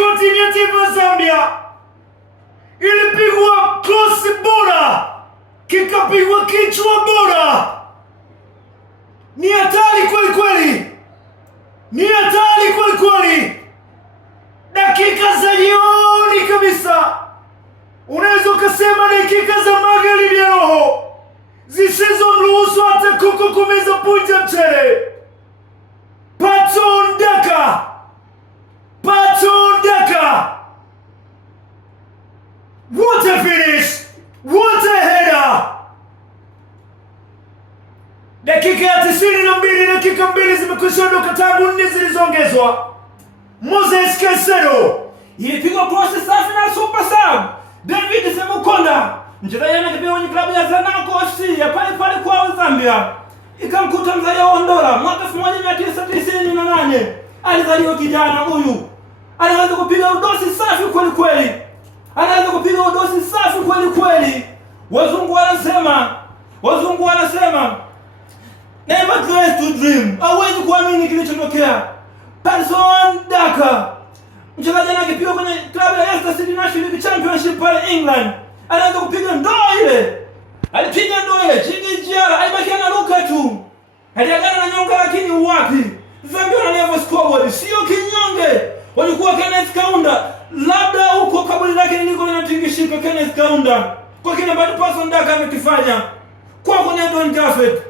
mashabiki wa timu ya taifa ya Zambia. Ilipigwa cross bora, kikapigwa kichwa bora. Ni hatari kweli kweli, ni hatari kweli kweli. Dakika za jioni kabisa, unaweza ukasema dakika za magharibi ya roho, zisizomruhusu hata kuku kumeza punje mchele. Patson Daka, Patson Daka, what a finish, what a header. Dakika ya 92, dakika 2 zimekwisha ondoka tangu 4 zilizoongezwa. Moses Caicedo, ilipigwa cross safi na super sub David Semukonda, mchezaji anayekipiga kwenye klabu ya Zanaco FC ya pale kwa Zambia. Ikamkuta mzaliwa wa Andola mwaka 1998. Alizaliwa kijana huyu, anaweza kupiga udosi safi kweli kweli, anaweza kupiga udosi safi kweli kweli. Wazungu wanasema never dare to dream, hauwezi kuamini kilichotokea. Patson Daka, mchezaji anayekipiga kwenye klabu ya Leicester City National League Championship pale England, anaweza kupiga ndoo ile. Alipiga ndoo ile chini jiara, alibaki anaruka tu. Aliagana na nyonga, lakini wapi? Zambia wanalevo scoreboard, sio kinyonge. Walikuwa Kenneth Kaunda, labda huko kaburi lake liko linatingishika. Kenneth Kaunda kwa kile ambacho Patson Daka amekifanya kwa Edwin Jaffet.